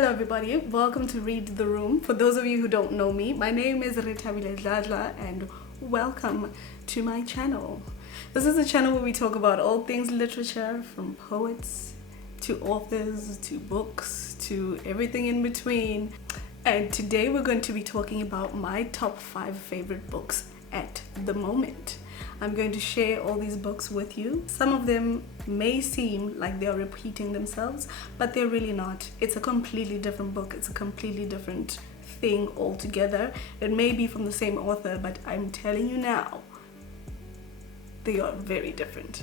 Hello everybody, welcome to Read the Room. For those of you who don't know me, my name is Retabile Dladla and welcome to my channel. This is a channel where we talk about all things literature, from poets to authors to books to everything in between. And today we're going to be talking about my top 5 favorite books at the moment. I'm going to share all these books with you. Some of them may seem like they are repeating themselves, but they're really not. It's a completely different book. It's a completely different thing altogether. It may be from the same author, but I'm telling you now, they are very different.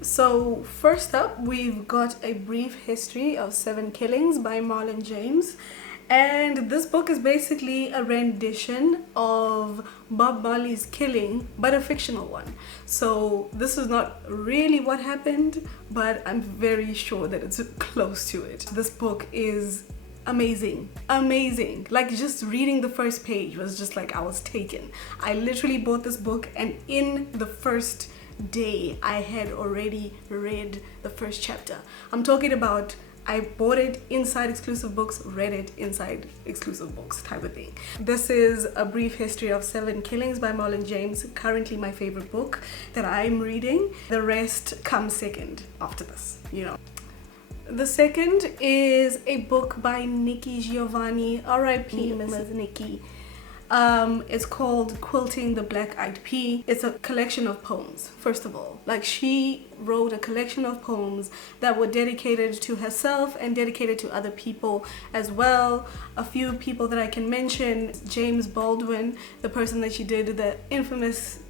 So first up, we've got A Brief History of 7 Killings by Marlon James. And this book is basically a rendition of Bob Marley's killing, but a fictional one. So this is not really what happened, but I'm very sure that it's close to it. This book is amazing. Like, just reading the first page was just like I was taken. I literally bought this book, and in the first day I had already read the first chapter. I'm talking about I bought it inside exclusive books, read it inside exclusive books type of thing. This is A Brief History of 7 Killings by Marlon James, currently my favorite book that I'm reading. The rest comes second after this, you know. The second is a book by Nikki Giovanni, R.I.P. Mrs. Nikki. It's called Quilting the Black-Eyed Pea. It's a collection of poems, first of all. Like, she wrote a collection of poems that were dedicated to herself and dedicated to other people as well. A few people that I can mention: James Baldwin, the person that she did the infamous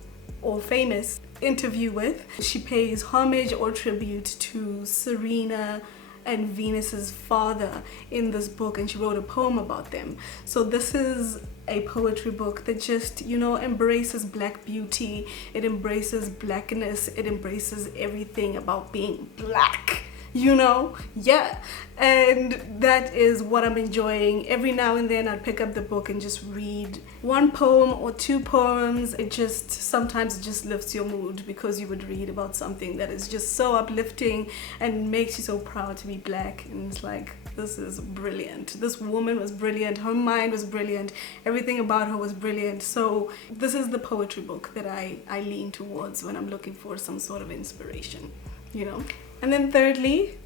or famous interview with. She pays homage or tribute to Serena and Venus's father in this book, and she wrote a poem about them. So this is a poetry book that just, you know, embraces black beauty. It embraces blackness. It embraces everything about being black, you know? Yeah. And that is what I'm enjoying. Every now and then I'd pick up the book and just read one poem or 2 poems. It just, sometimes it just lifts your mood, because you would read about something that is just so uplifting and makes you so proud to be black. And it's like, this is brilliant. This woman was brilliant. Her mind was brilliant. Everything about her was brilliant. So this is the poetry book that I lean towards when I'm looking for some sort of inspiration, you know? And then thirdly,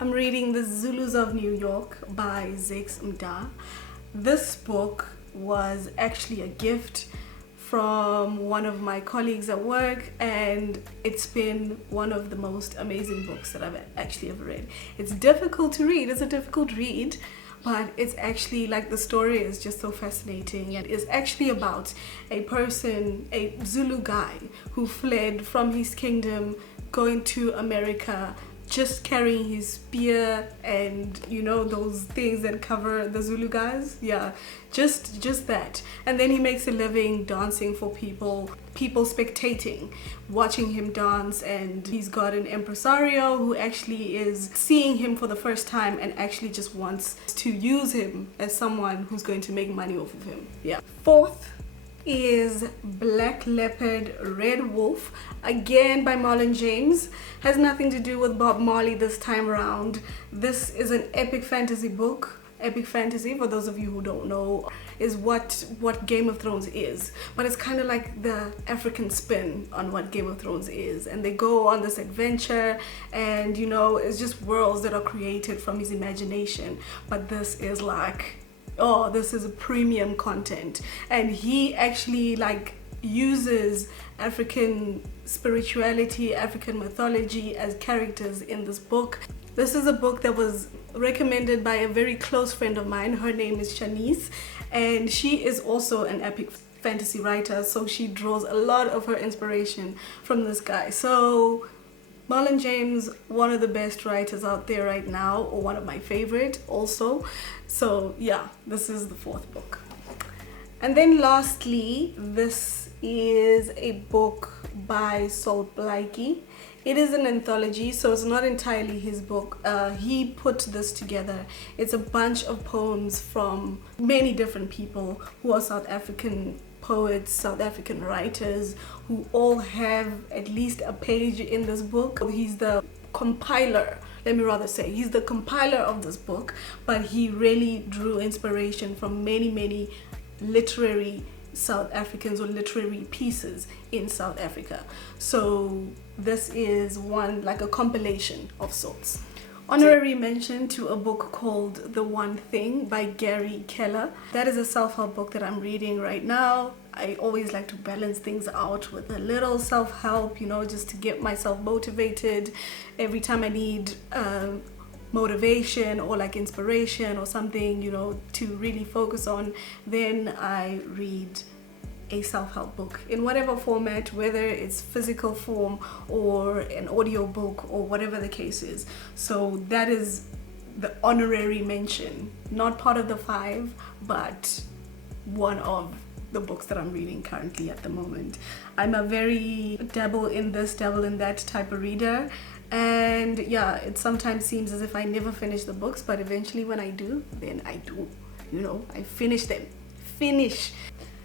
I'm reading The Zulus of New York by Zakes Mda. This book was actually a gift from one of my colleagues at work, and it's been one of the most amazing books that I've actually ever read. It's difficult to read. It's a difficult read, but it's actually, like, the story is just so fascinating. And it's actually about a person, a Zulu guy, who fled from his kingdom, going to America, just carrying his spear and, you know, those things that cover the Zulu guys. Yeah, just that. And then he makes a living dancing for people spectating, watching him dance. And he's got an impresario who actually is seeing him for the first time and actually just wants to use him as someone who's going to make money off of him. Yeah. Fourth is Black Leopard, Red Wolf, again by Marlon James. Has nothing to do with Bob Marley this time around. This is an epic fantasy book. Epic fantasy, for those of you who don't know, is what Game of Thrones is, but it's kind of like the African spin on what Game of Thrones is. And they go on this adventure, and, you know, it's just worlds that are created from his imagination. But this is like, oh, this is a premium content. And he actually, like, uses African spirituality, African mythology as characters in this book. This is a book that was recommended by a very close friend of mine. Her name is Shanice, and she is also an epic fantasy writer, so she draws a lot of her inspiration from this guy. So Marlon James, one of the best writers out there right now, or one of my favorite also. So yeah, this is the 4th book. And then lastly, this is a book by Salt Blakey. It is an anthology, so it's not entirely his book. He put this together. It's a bunch of poems from many different people who are South African poets, South African writers, who all have at least a page in this book. He's the compiler let me rather say, he's the compiler of this book, but he really drew inspiration from many literary South Africans or literary pieces in South Africa. So this is one, like a compilation of sorts. Honorary mention to a book called The One Thing by Gary Keller. That is a self-help book that I'm reading right now. I always like to balance things out with a little self-help, you know, just to get myself motivated every time I need motivation or like inspiration or something, you know, to really focus on. Then I read a self-help book in whatever format, whether it's physical form or an audio book or whatever the case is. So that is the honorary mention, not part of the 5, but one of the books that I'm reading currently at the moment. I'm a very dabble in this, dabble in that type of reader, and yeah, it sometimes seems as if I never finish the books, but eventually when I do, then I do, you know, I finish them.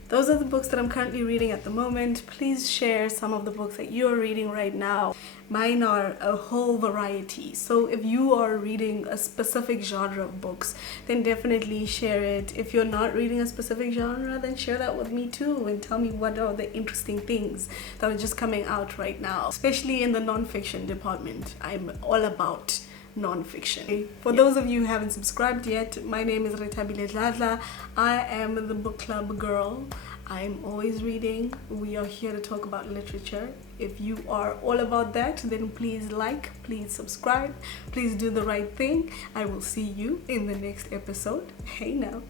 Those are the books that I'm currently reading at the moment. Please share some of the books that you're reading right now. Mine are a whole variety. So if you are reading a specific genre of books, then definitely share it. If you're not reading a specific genre, then share that with me too and tell me what are the interesting things that are just coming out right now, especially in the non-fiction department. I'm all about non-fiction. For those of you who haven't subscribed yet, my name is Retabile Dladla. I am the book club girl. I'm always reading. We are here to talk about literature. If you are all about that, then please like, please subscribe, please do the right thing. I will see you in the next episode. Hey now.